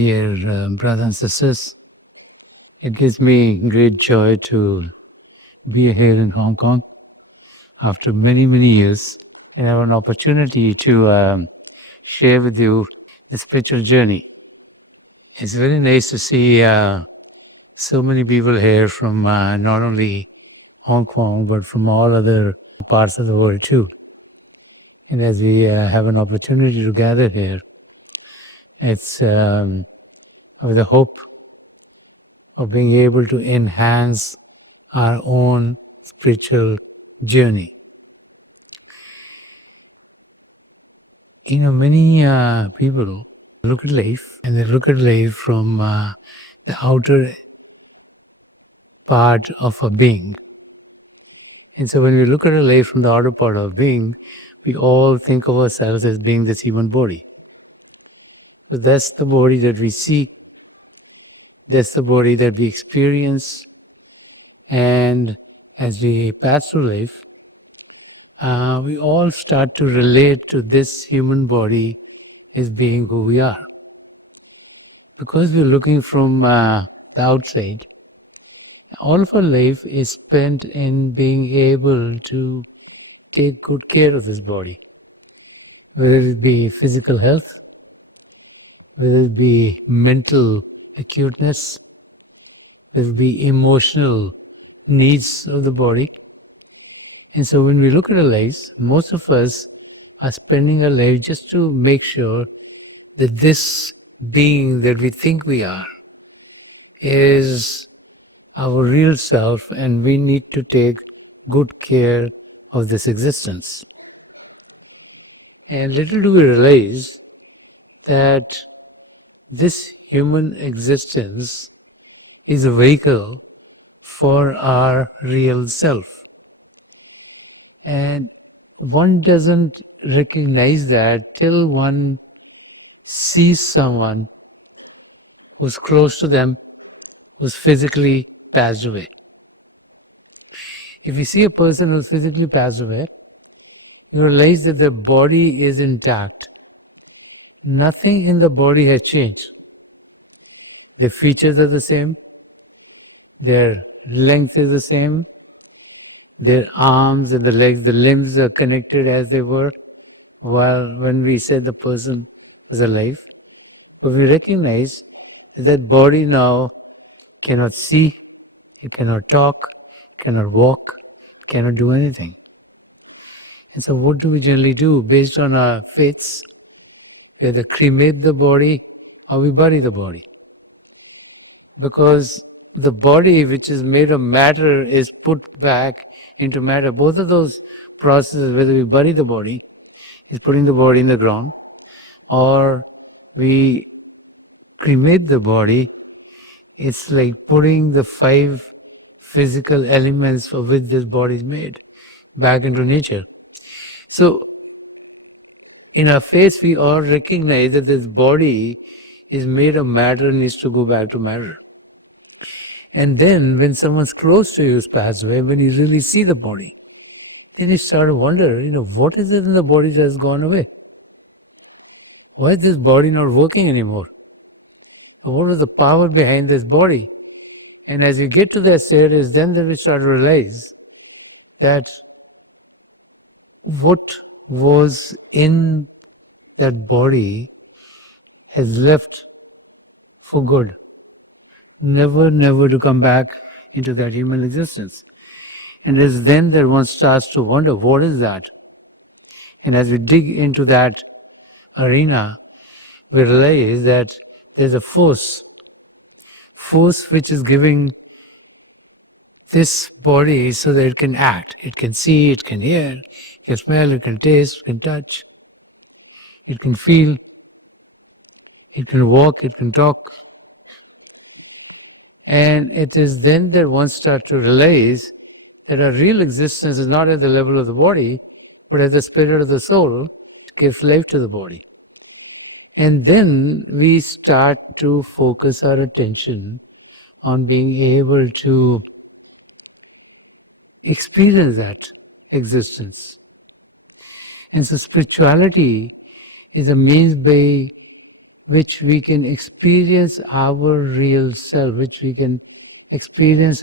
dear brothers and sisters. It gives me great joy to be here in Hong Kong after many, many years and have an opportunity to share with you the spiritual journey. It's very nice to see so many people here from not only Hong Kong, but from all other parts of the world too. And as we have an opportunity to gather here, it's with the hope of being able to enhance our own spiritual journey. Many people look at life and they look at life from the outer part of a being. And so when we look at a life from the outer part of being, we all think of ourselves as being this human body. But that's the body that we see, that's the body that we experience. And as we pass through life, we all start to relate to this human body as being who we are. Because we're looking from the outside, all of our life is spent in being able to take good care of this body, whether it be physical health, whether it be mental acuteness, whether it be emotional needs of the body. And so when we look at our lives, most of us are spending our life just to make sure that this being that we think we are is our real self, and we need to take good care of this existence. And little do we realize that this human existence is a vehicle for our real self. And one doesn't recognize that till one sees someone who's close to them, who's physically passed away. If you see a person who's physically passed away, you realize that their body is intact. Nothing in the body has changed. Their features are the same, their length is the same, their arms and the legs, the limbs are connected as they were while when we said the person was alive. But we recognize that body now cannot see, it cannot talk, cannot walk, cannot do anything. And so what do we generally do? Based on our faiths, we either cremate the body or we bury the body. Because the body which is made of matter is put back into matter. Both of those processes, whether we bury the body, is putting the body in the ground, or we cremate the body, it's like putting the 5 physical elements of which this body is made back into nature. So in our faith, we all recognize that this body is made of matter and needs to go back to matter. And then when someone's close to you is passed away, when you really see the body, then you start to wonder, what is it in the body that has gone away? Why is this body not working anymore? What was the power behind this body? And as you get to that status, then we start to realize that what was in that body has left for good. Never to come back into that human existence. And it's then that one starts to wonder, what is that? And as we dig into that arena, we realize that there's a force which is giving this body so that it can act. It can see, it can hear, it can smell, it can taste, it can touch, it can feel, it can walk, it can talk. And it is then that one starts to realize that our real existence is not at the level of the body, but at the spirit of the soul to give life to the body. And then we start to focus our attention on being able to experience that existence. And so spirituality is a means by which we can experience our real self, which we can experience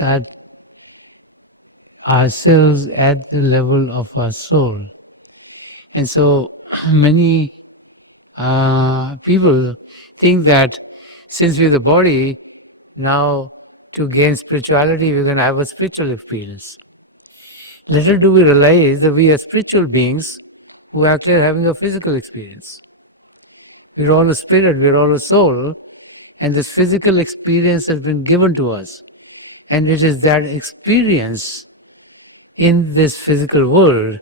ourselves at the level of our soul. And so many people think that since we're the body, now to gain spirituality, we're going to have a spiritual experience. Little do we realize that we are spiritual beings who are actually having a physical experience. We're all a spirit, we're all a soul, and this physical experience has been given to us. And it is that experience in this physical world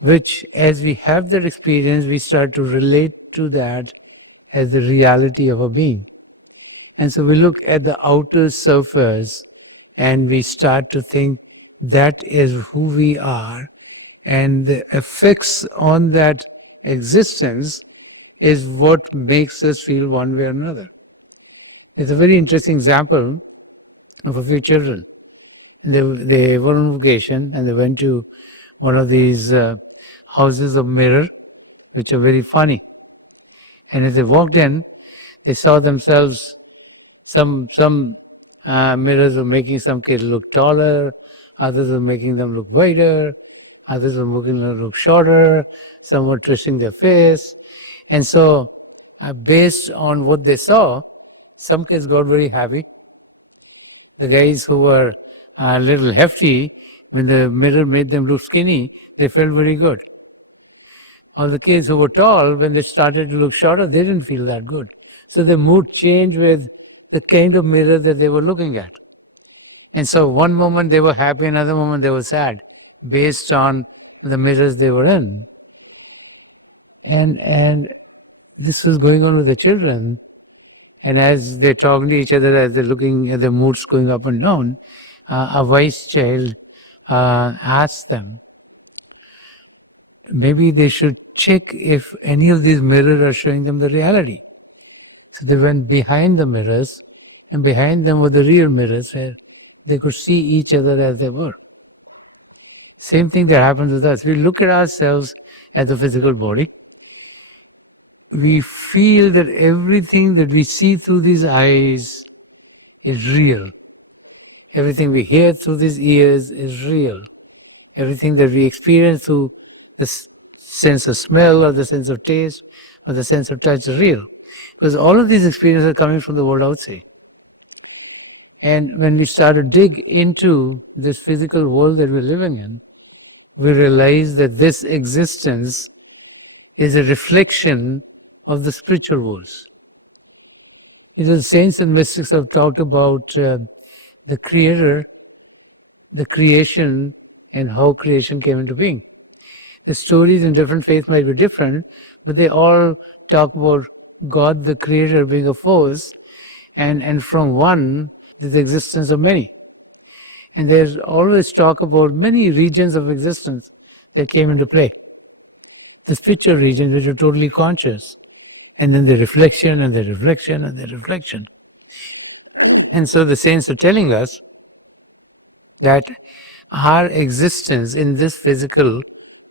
which, as we have that experience, we start to relate to that as the reality of a being. And so we look at the outer surface and we start to think that is who we are, and the effects on that existence is what makes us feel one way or another. It's a very interesting example of a few children. They were on vacation and they went to one of these houses of mirror, which are very funny. And as they walked in, they saw themselves. Some mirrors were making some kids look taller, others were making them look wider, others were making them look shorter. Some were twisting their face, and so based on what they saw, some kids got very happy. The guys who were a little hefty, when the mirror made them look skinny, they felt very good. All the kids who were tall, when they started to look shorter, they didn't feel that good. So the mood changed with the kind of mirror that they were looking at. And so one moment they were happy, another moment they were sad, based on the mirrors they were in. And this was going on with the children. And as they're talking to each other, as they're looking at the moods going up and down, a wise child asked them, maybe they should check if any of these mirrors are showing them the reality. So they went behind the mirrors, and behind them were the real mirrors where they could see each other as they were. Same thing that happens with us. We look at ourselves as a physical body. We feel that everything that we see through these eyes is real. Everything we hear through these ears is real. Everything that we experience through the sense of smell or the sense of taste or the sense of touch is real. Because all of these experiences are coming from the world outside. And when we start to dig into this physical world that we're living in, we realize that this existence is a reflection of the spiritual worlds. The saints and mystics have talked about the creator, the creation, and how creation came into being. The stories in different faiths might be different, but they all talk about God, the creator, being a force, and from one, there's the existence of many. And there's always talk about many regions of existence that came into play. The spiritual regions, which are totally conscious, and then the reflection and the reflection and the reflection. And so the saints are telling us that our existence in this physical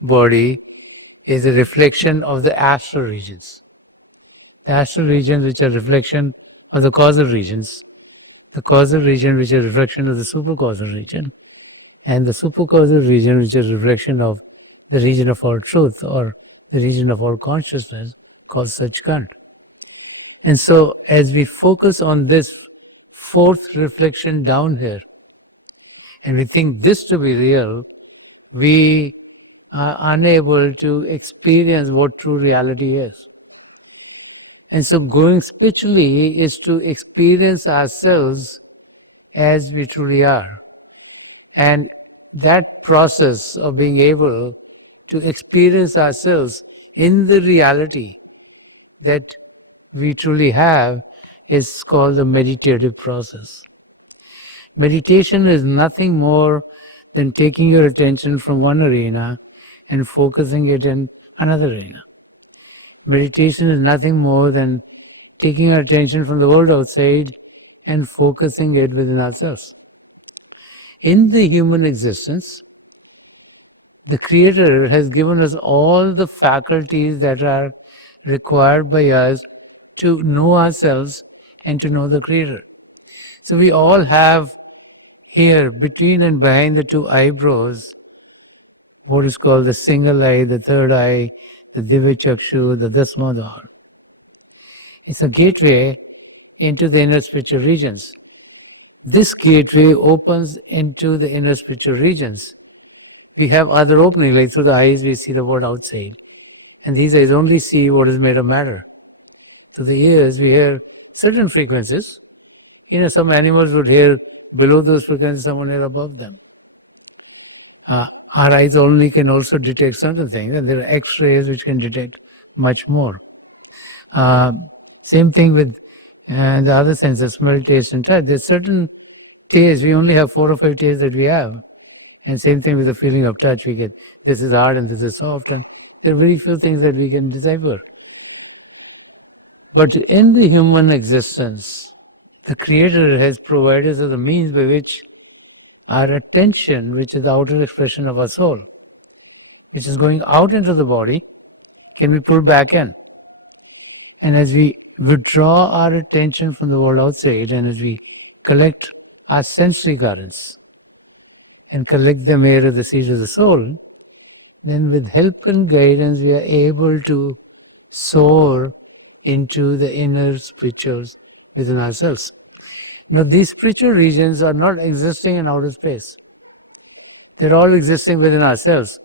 body is a reflection of the astral regions. The astral regions, which are reflection of the causal regions. The causal region, which is a reflection of the supercausal region. And the supercausal region, which is a reflection of the region of all truth or the region of all consciousness, called Sachkhand. And so as we focus on this fourth reflection down here, and we think this to be real, we are unable to experience what true reality is. And so going spiritually is to experience ourselves as we truly are. And that process of being able to experience ourselves in the reality that we truly have is called the meditative process. Meditation is nothing more than taking your attention from one arena and focusing it in another arena. Meditation is nothing more than taking our attention from the world outside and focusing it within ourselves. In the human existence, the Creator has given us all the faculties that are required by us to know ourselves and to know the Creator. So we all have here, between and behind the two eyebrows, what is called the single eye, the third eye, the Divya Chakshu, the Dasmadhar. It's a gateway into the inner spiritual regions. This gateway opens into the inner spiritual regions. We have other opening, like through the eyes we see the world outside. And these eyes only see what is made of matter. Through the ears we hear certain frequencies. Some animals would hear below those frequencies, someone hear above them. Our eyes only can also detect certain things, and there are X-rays which can detect much more. Same thing with the other senses, smell, taste, and touch. There's certain tastes, we only have 4 or 5 tastes that we have. And same thing with the feeling of touch, we get this is hard and this is soft, and there are very few things that we can decipher. But in the human existence, the Creator has provided us the means by which our attention, which is the outer expression of our soul, which is going out into the body, can be pulled back in. And as we withdraw our attention from the world outside, and as we collect our sensory currents and collect them here at the seat of the soul, then with help and guidance, we are able to soar into the inner spirituals within ourselves. Now, these spiritual regions are not existing in outer space. They're all existing within ourselves.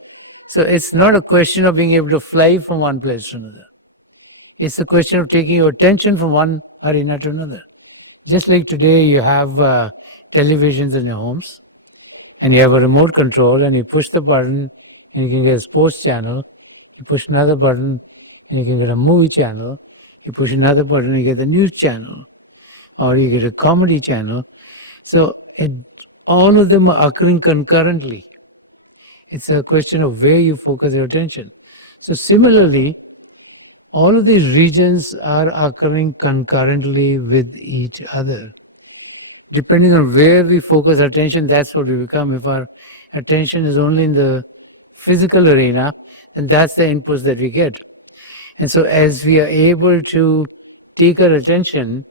So it's not a question of being able to fly from one place to another. It's a question of taking your attention from one arena to another. Just like today, you have televisions in your homes, and you have a remote control, and you push the button, and you can get a sports channel. You push another button, and you can get a movie channel. You push another button, you get the news channel, or you get a comedy channel. So all of them are occurring concurrently. It's a question of where you focus your attention. So similarly, all of these regions are occurring concurrently with each other. Depending on where we focus our attention, that's what we become. If our attention is only in the physical arena, then that's the inputs that we get. And so as we are able to take our attention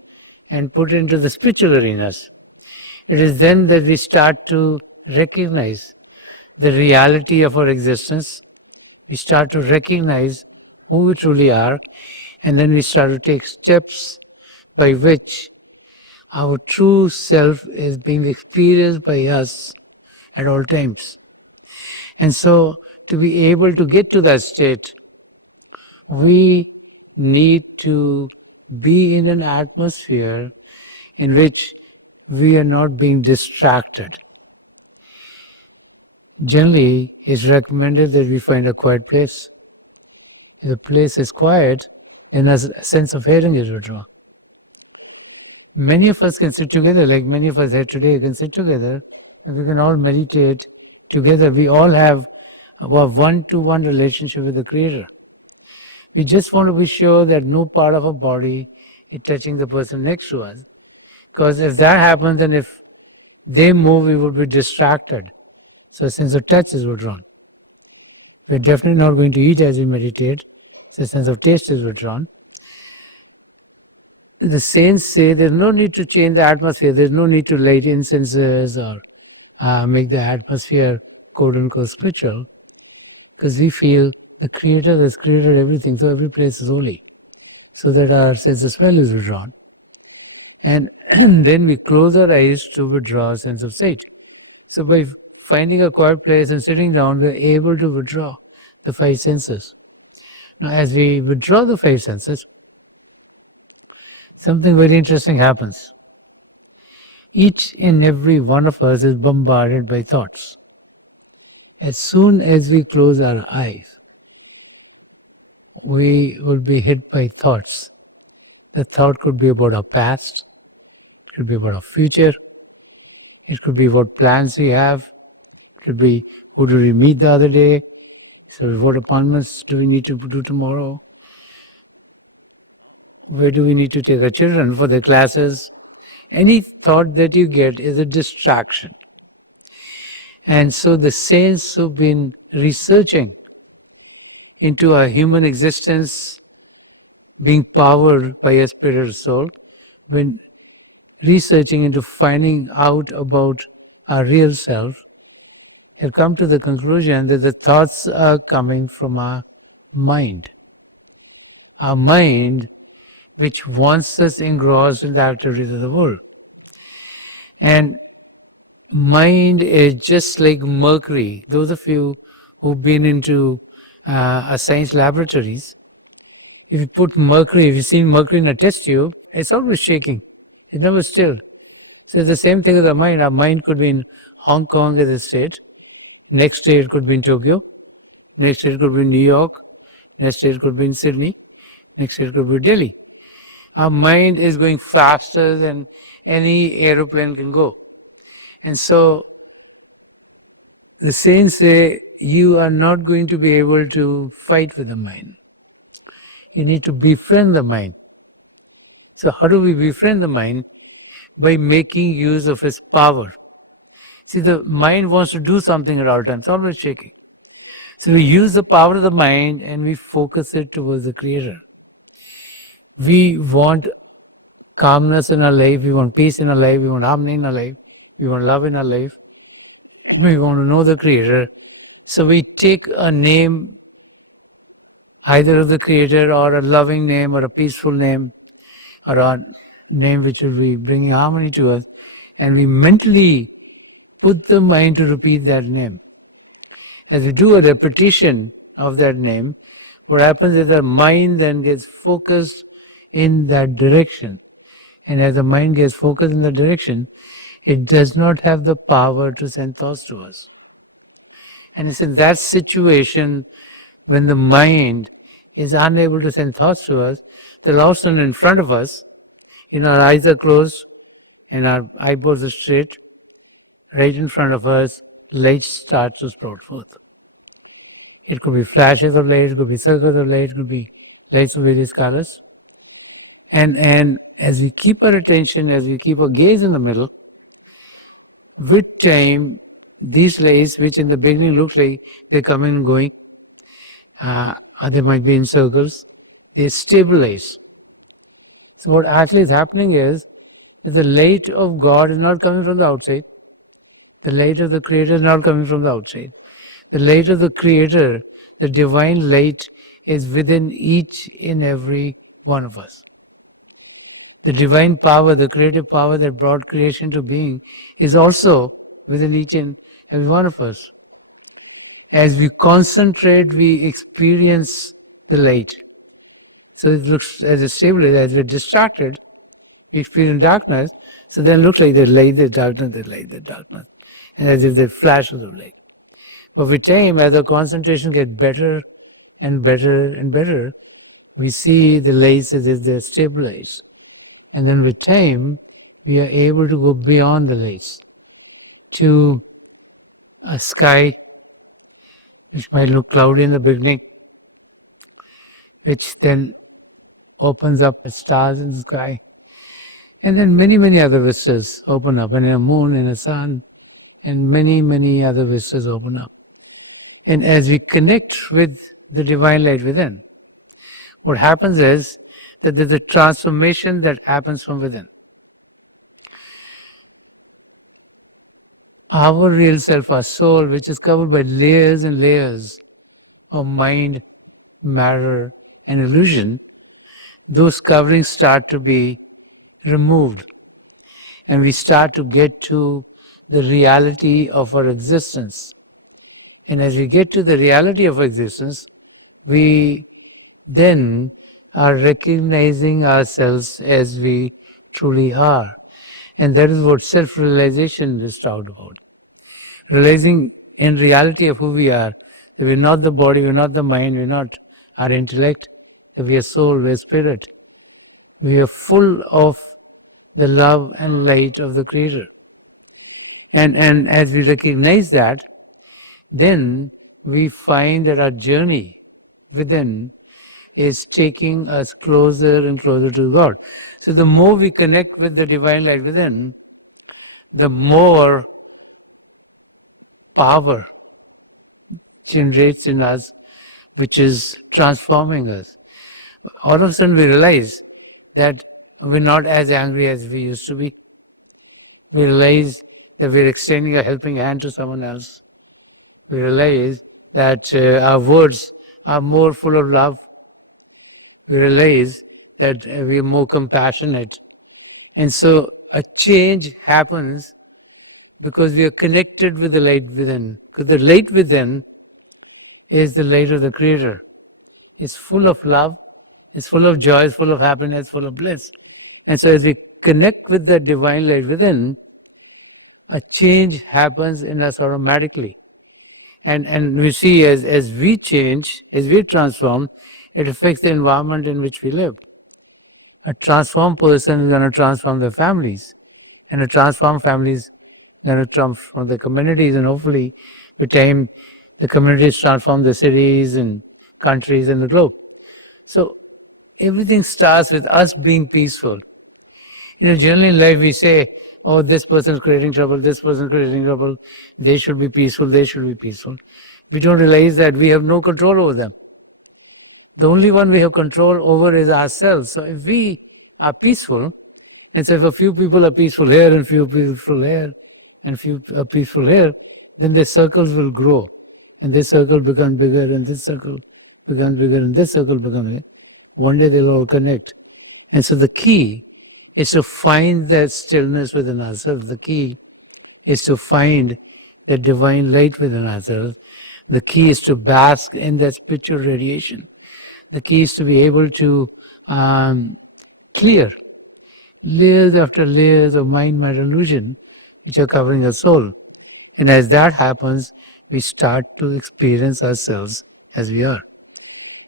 and put it into the spiritual arenas, it is then that we start to recognize the reality of our existence. We start to recognize who we truly are, and then we start to take steps by which our true self is being experienced by us at all times. And so to be able to get to that state, we need to be in an atmosphere in which we are not being distracted. Generally, it's recommended that we find a quiet place. If the place is quiet, then a sense of hearing is withdrawn. Many of us can sit together, like many of us here today can sit together, and we can all meditate together. We all have a one-to-one relationship with the Creator. We just want to be sure that no part of our body is touching the person next to us. Because if that happens, then if they move, we would be distracted. So a sense of touch is withdrawn. We're definitely not going to eat as we meditate. So a sense of taste is withdrawn. The saints say there's no need to change the atmosphere. There's no need to light incenses or make the atmosphere quote unquote spiritual, because we feel the Creator has created everything, so every place is holy, so that our sense of smell is withdrawn. And then we close our eyes to withdraw a sense of sight. So by finding a quiet place and sitting down, we're able to withdraw the 5 senses. Now, as we withdraw the 5 senses, something very interesting happens. Each and every one of us is bombarded by thoughts. As soon as we close our eyes, we will be hit by thoughts. The thought could be about our past, it could be about our future, it could be what plans we have, it could be who did we meet the other day, so what appointments do we need to do tomorrow, where do we need to take our children for their classes. Any thought that you get is a distraction. And so the saints who've been researching into our human existence, being powered by a spirit or soul, when researching into finding out about our real self, have come to the conclusion that the thoughts are coming from our mind. Our mind, which wants us engrossed in the activities of the world. And mind is just like mercury. Those of you who've been into a science laboratories, if you put mercury, if you see mercury in a test tube, it's always shaking. It's never still. So it's the same thing with our mind. Our mind could be in Hong Kong as a state. Next day it could be in Tokyo. Next day it could be in New York. Next day it could be in Sydney. Next day it could be Delhi. Our mind is going faster than any aeroplane can go. And so the saints say you are not going to be able to fight with the mind. You need to befriend the mind. So how do we befriend the mind? By making use of its power. See, the mind wants to do something at all times, always shaking. So we use the power of the mind and we focus it towards the Creator. We want calmness in our life, we want peace in our life, we want harmony in our life, we want love in our life, we want to know the Creator. So we take a name, either of the Creator or a loving name or a peaceful name or a name which will be bringing harmony to us, and we mentally put the mind to repeat that name. As we do a repetition of that name, what happens is the mind then gets focused in that direction. And as the mind gets focused in the direction, it does not have the power to send thoughts to us. And it's in that situation when the mind is unable to send thoughts to us, the all of a sudden in front of us, our eyes are closed and our eyeballs are straight, right in front of us, light starts to sprout forth. It could be flashes of light, it could be circles of light, it could be lights of various colors. And as we keep our attention, as we keep our gaze in the middle, with time, these lights, which in the beginning look like they're coming and going, they might be in circles, they stabilize. So what actually is happening is that the light of God is not coming from the outside. The light of the Creator is not coming from the outside. The light of the Creator, the divine light, is within each and every one of us. The divine power, the creative power that brought creation to being, is also within each and every one of us. As we concentrate, we experience the light. So it looks as a stable, as we're distracted, we experience darkness. So then it looks like the light, the darkness, the light, the darkness. And as if the flashes of light. But with time, as the concentration gets better and better and better, we see the lights as if they're stabilized. And then with time, we are able to go beyond the lights to a sky which might look cloudy in the beginning, which then opens up with stars in the sky. And then many, many other vistas open up, and a moon and a sun, and many, many other vistas open up. And as we connect with the divine light within, what happens is that there's a transformation that happens from within. Our real self, our soul, which is covered by layers and layers of mind, matter, and illusion, those coverings start to be removed. And we start to get to the reality of our existence. And as we get to the reality of existence, we then are recognizing ourselves as we truly are. And that is what self-realization is talked about. Realizing in reality of who we are, that we're not the body, we're not the mind, we're not our intellect, that we are soul, we're spirit. We are full of the love and light of the Creator. And as we recognize that, then we find that our journey within is taking us closer and closer to God. So the more we connect with the divine light within, the more power generates in us, which is transforming us. all of a sudden we realize that we're not as angry as we used to be. We realize that we're extending a helping hand to someone else. We realize that our words are more full of love. We realize that we're more compassionate. And so a change happens because we are connected with the light within. Because the light within is the light of the Creator. It's full of love, it's full of joy, it's full of happiness, full of bliss. And so as we connect with the divine light within, a change happens in us automatically. And we see as we change, as we transform, it affects the environment in which we live. A transformed person is going to transform their families, and a transformed families going to transform the communities, and hopefully, with time, the communities transform the cities and countries and the globe. So everything starts with us being peaceful. Generally in life we say, oh, this person is creating trouble, this person is creating trouble, they should be peaceful, they should be peaceful. We don't realize that we have no control over them. The only one we have control over is ourselves. So if we are peaceful, and so if a few people are peaceful here and few peaceful here and few are peaceful here, then the circles will grow. And this circle becomes bigger and this circle becomes bigger and this circle becomes bigger. One day they'll all connect. And so the key is to find that stillness within ourselves. The key is to find the divine light within ourselves. The key is to bask in that spiritual radiation. The key is to be able to clear layers after layers of mind matter illusion which are covering the soul. And as that happens, we start to experience ourselves as we are.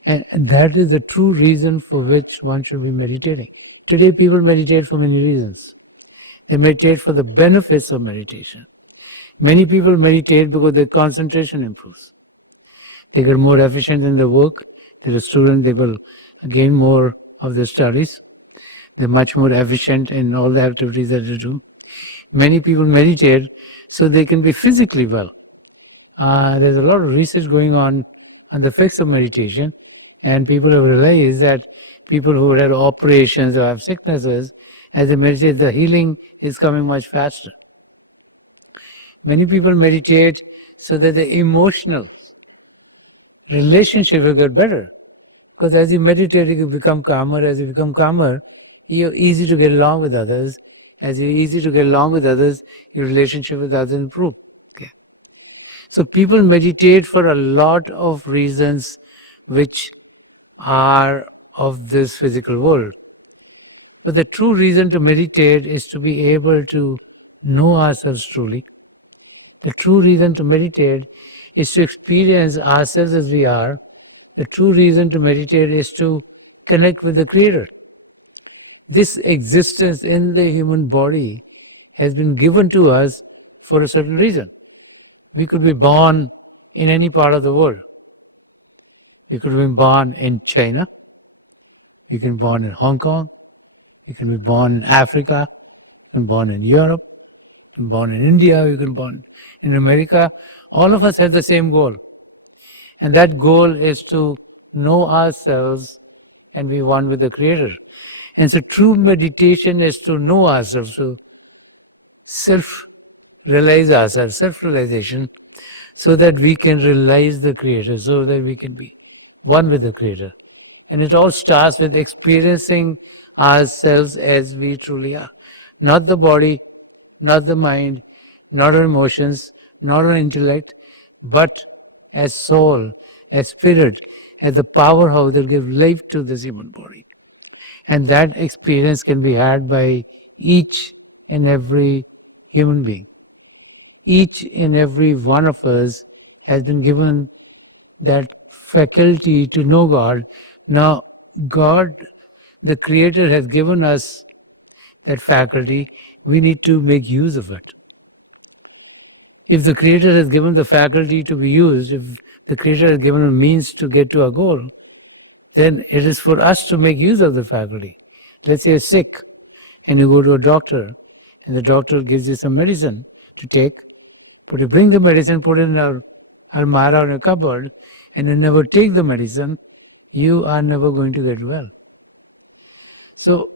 And that is the true reason for which one should be meditating. Today, people meditate for many reasons. They meditate for the benefits of meditation. Many people meditate because their concentration improves. They get more efficient in their work. They're a student, they will gain more of their studies. They're much more efficient in all the activities that they do. Many people meditate so they can be physically well. There's a lot of research going on the effects of meditation, and people have realized that people who had operations or have sicknesses, as they meditate, the healing is coming much faster. Many people meditate so that the emotional relationship will get better. Because as you meditate, you become calmer. As you become calmer, you're easy to get along with others. As you're easy to get along with others, your relationship with others improve. Okay. So people meditate for a lot of reasons which are of this physical world. But the true reason to meditate is to be able to know ourselves truly. The true reason to meditate is to experience ourselves as we are. The true reason to meditate is to connect with the Creator. This existence in the human body has been given to us for a certain reason. We could be born in any part of the world. We could be born in China. We can be born in Hong Kong. We can be born in Africa. We can be born in Europe. We can be born in India. We can be born in America. All of us have the same goal. And that goal is to know ourselves and be one with the Creator. And so true meditation is to know ourselves, to self-realize ourselves, self-realization, so that we can realize the Creator, so that we can be one with the Creator. And it all starts with experiencing ourselves as we truly are. Not the body, not the mind, not our emotions, not our intellect, but as soul, as spirit, as the powerhouse that gives life to this human body. And that experience can be had by each and every human being. Each and every one of us has been given that faculty to know God. Now, God, the Creator, has given us that faculty. We need to make use of it. If the Creator has given the faculty to be used, if the Creator has given a means to get to our goal, then it is for us to make use of the faculty. Let's say you're sick and you go to a doctor and the doctor gives you some medicine to take, but you bring the medicine, put it in a almara or a cupboard, and you never take the medicine, you are never going to get well. So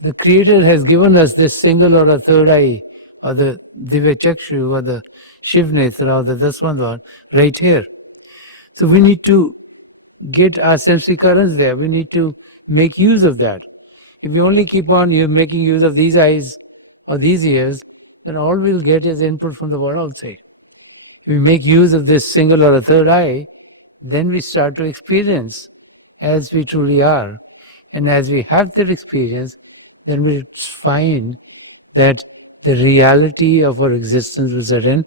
the Creator has given us this single or a third eye, or the Divya Chakshu, or the Shivnetra, or the Daswandvar, right here. So we need to get our sensory currents there. We need to make use of that. If you only keep on you making use of these eyes or these ears, then all we'll get is input from the world outside. If we make use of this single or a third eye, then we start to experience as we truly are. And as we have that experience, then we find that the reality of our existence will set in,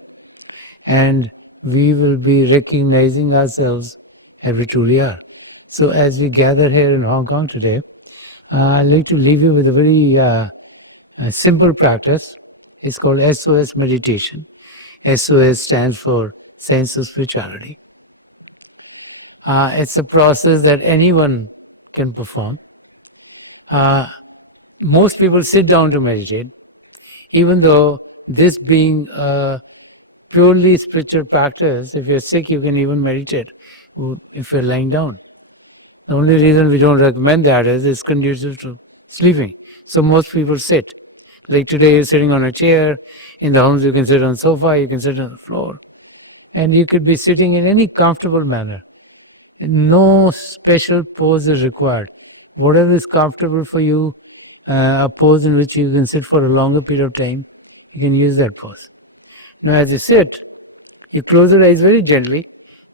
and we will be recognizing ourselves as we truly are. So as we gather here in Hong Kong today, I'd like to leave you with a very simple practice. It's called SOS meditation. SOS stands for Sense of Spirituality. It's a process that anyone can perform. Most people sit down to meditate, even though this being a purely spiritual practice, if you're sick, you can even meditate if you're lying down. The only reason we don't recommend that is it's conducive to sleeping. So most people sit. Like today, you're sitting on a chair. In the homes, you can sit on a sofa, you can sit on the floor. And you could be sitting in any comfortable manner. No special pose is required. Whatever is comfortable for you, a pose in which you can sit for a longer period of time, you can use that pose. Now, as you sit, you close your eyes very gently,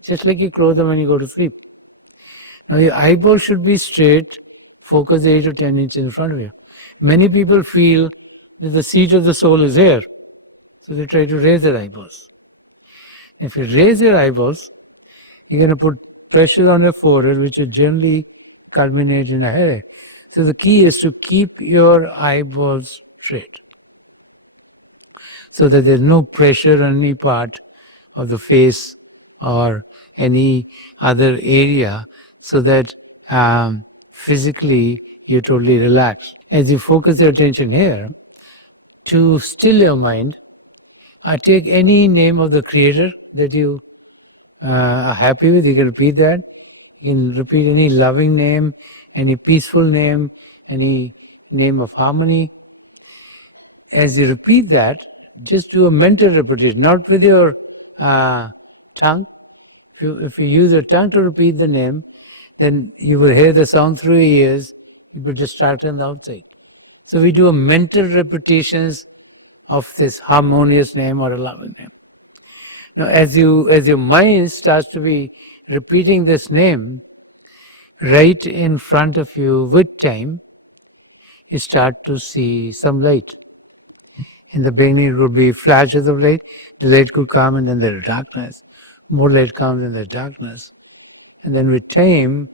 just like you close them when you go to sleep. Now, your eyeballs should be straight, focus 8 to 10 inches in front of you. Many people feel that the seat of the soul is here, so they try to raise their eyeballs. If you raise your eyeballs, you're going to put pressure on your forehead, which will generally culminate in a headache. So the key is to keep your eyeballs straight, so that there's no pressure on any part of the face or any other area, so that physically you're totally relaxed. As you focus your attention here, to still your mind, take any name of the Creator that you are happy with. You can repeat that. You can repeat any loving name, any peaceful name, any name of harmony. As you repeat that, just do a mental repetition, not with your tongue. If you use your tongue to repeat the name, then you will hear the sound through your ears. You will distract on the outside. So we do a mental repetitions of this harmonious name or a loving name. Now, as your mind starts to be repeating this name right in front of you with time, you start to see some light. In the beginning, it would be flashes of light. The light could come, and then there's darkness. More light comes, and there's darkness. And then with time,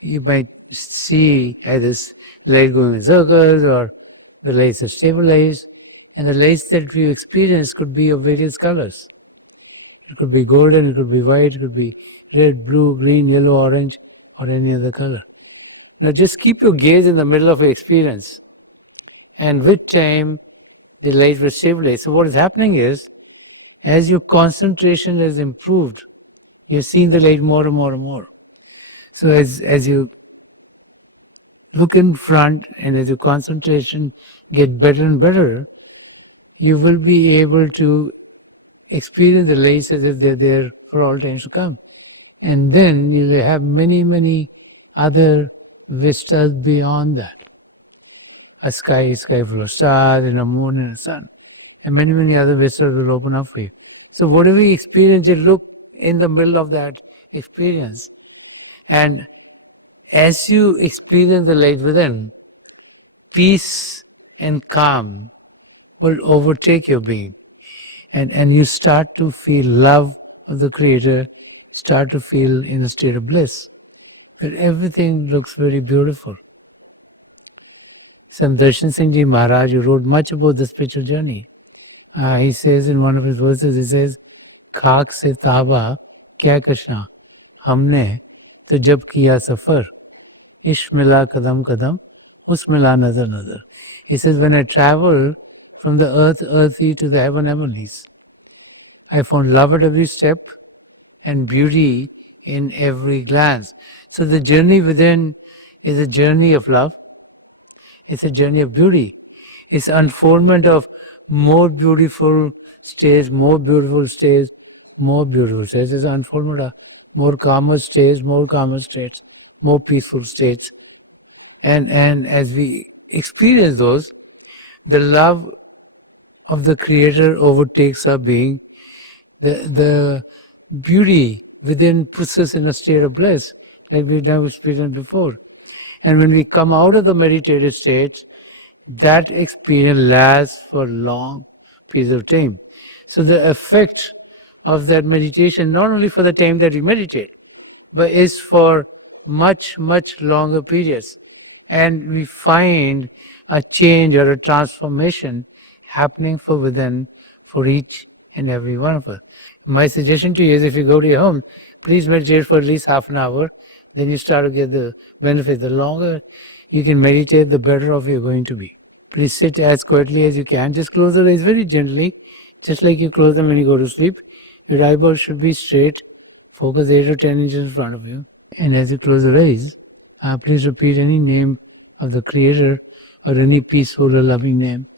you might see either light going in circles or the lights are stabilized. And the lights that we experience could be of various colors. It could be golden, it could be white, it could be red, blue, green, yellow, orange, or any other color. Now just keep your gaze in the middle of your experience. And with time, the light will stabilize. So what is happening is, as your concentration has improved, you're seeing the light more and more and more. So as you look in front and as your concentration get better and better, you will be able to experience the lights as if they're there for all times to come. And then you'll have many, many other vistas beyond that. A sky full of stars, and a moon and a sun. And many, many other vistas will open up for you. So whatever you experience, you look in the middle of that experience. And as you experience the light within, peace and calm will overtake your being. And you start to feel love of the Creator, start to feel in a state of bliss. That everything looks very beautiful. Sant Rajinder Singh Maharaj, who wrote much about the spiritual journey, he says in one of his verses, he says, खाक से ताबा क्या कृष्णा हमने तो जब किया सफर इश्क मिला कदम कदम उस मिला नजर नजर. He says, when I travel from the earthy to the heavenlies, I found love at every step and beauty in every glance. So the journey within is a journey of love. It's a journey of beauty. It's unfoldment of more beautiful states, more beautiful states, more beautiful states. It's unfoldment of more calmer states, more peaceful states. And as we experience those, the love of the Creator overtakes our being. The beauty within puts us in a state of bliss, like we've never experienced before. And when we come out of the meditative state, that experience lasts for long periods of time. So the effect of that meditation, not only for the time that we meditate, but is for much, much longer periods. And we find a change or a transformation happening for within for each and every one of us. My suggestion to you is if you go to your home, please meditate for at least half an hour. Then you start to get the benefit. The longer you can meditate, the better off you're going to be. Please sit as quietly as you can. Just close the eyes very gently, just like you close them when you go to sleep. Your eyeballs should be straight. Focus 8 or 10 inches in front of you. And as you close your eyes, please repeat any name of the Creator or any peaceful or loving name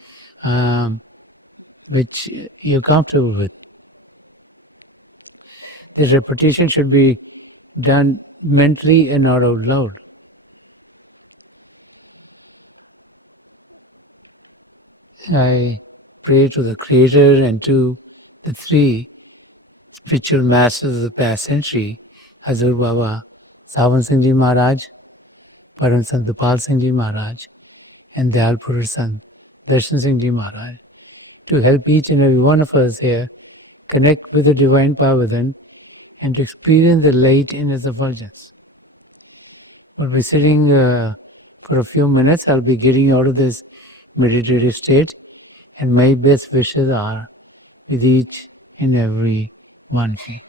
um, which you're comfortable with. The repetition should be done mentally and not out loud. I pray to the Creator and to the three spiritual masters of the past century, Hazur Baba, Sawan Singh Ji Maharaj, Param Sant Dupal Singh Ji Maharaj, and Dayal Purush Sant Darshan Singh Ji Maharaj, to help each and every one of us here connect with the divine power within and to experience the light in its effulgence. We'll be sitting for a few minutes. I'll be getting out of this meditative state, and my best wishes are with each and every one of you.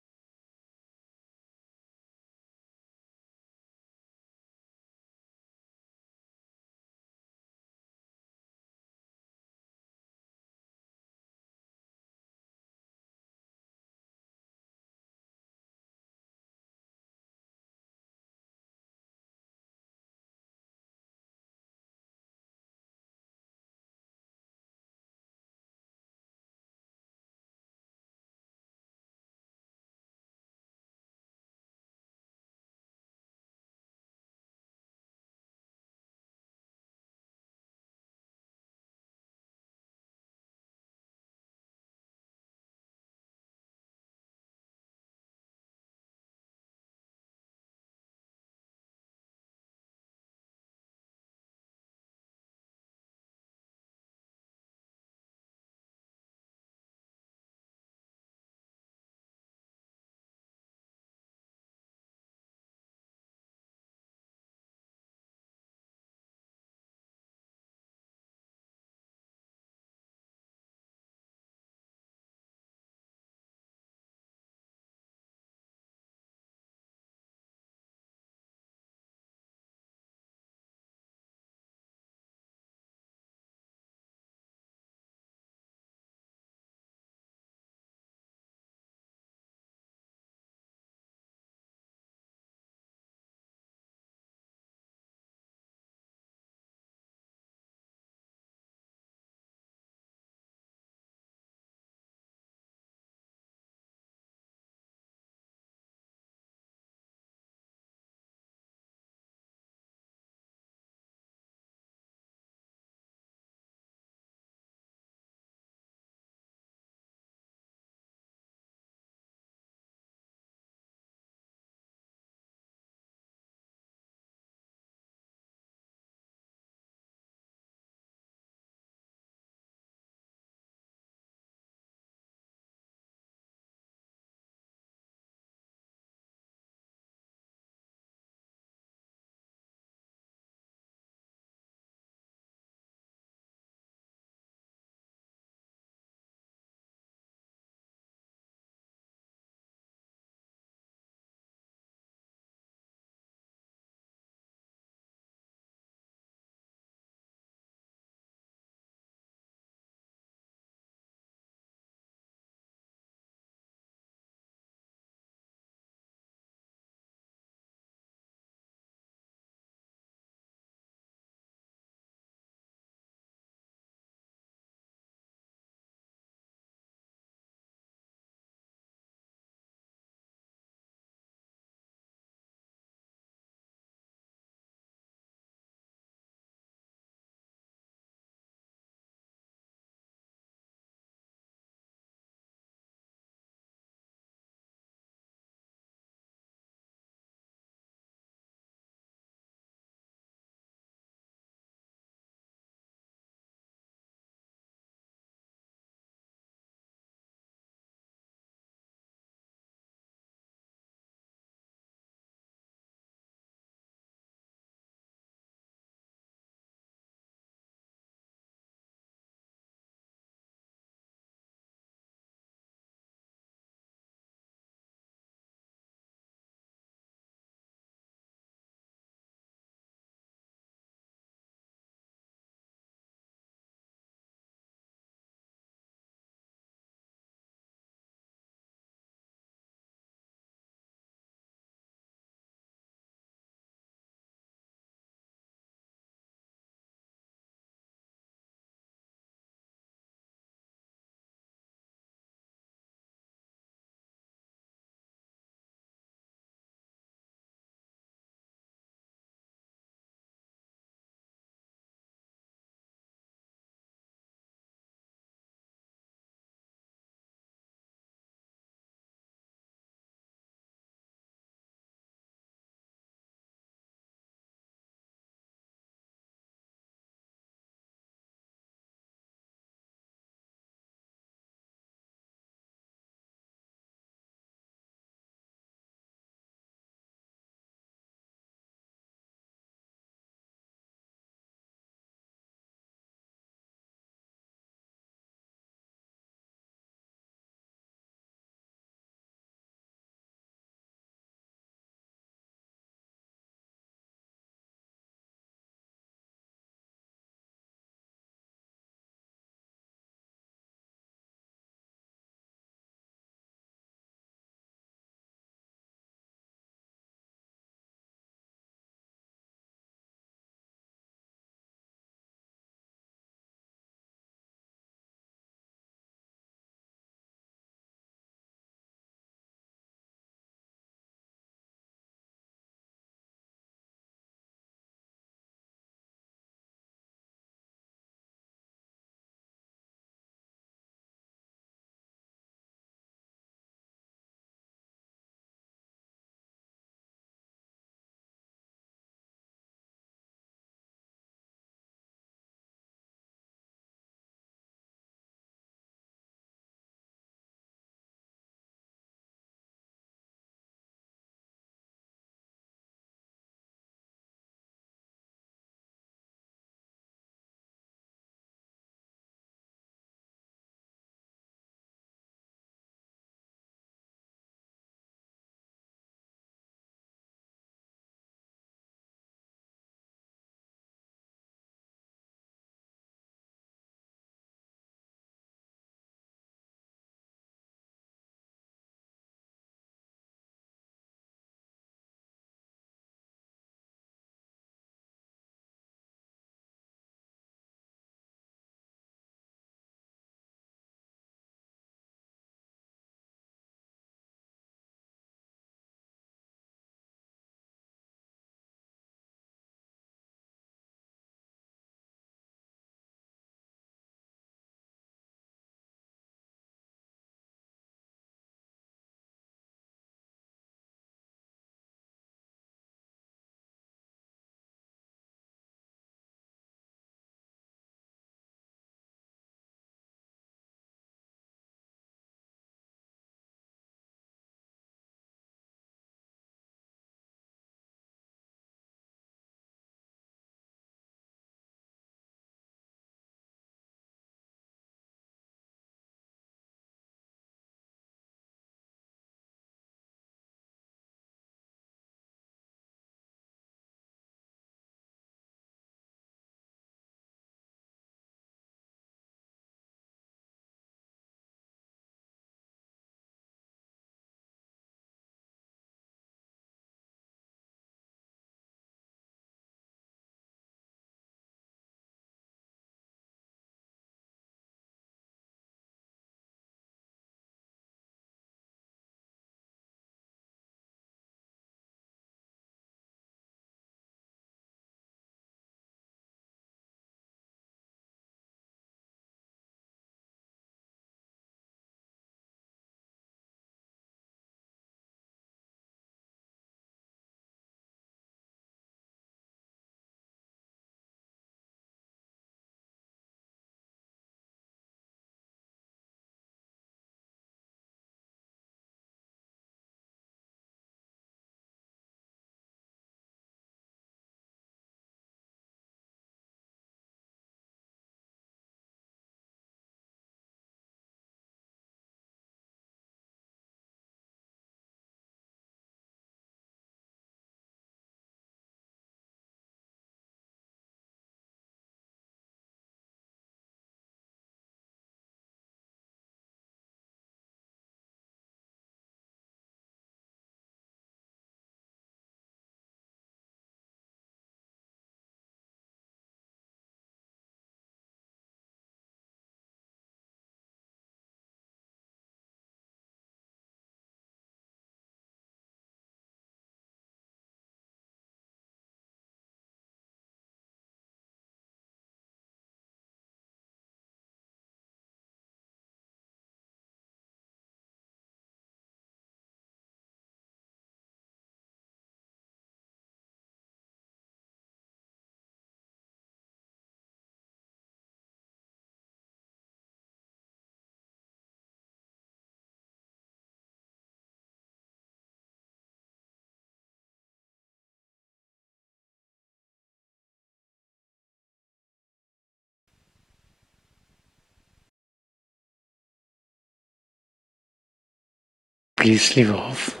Please leave off.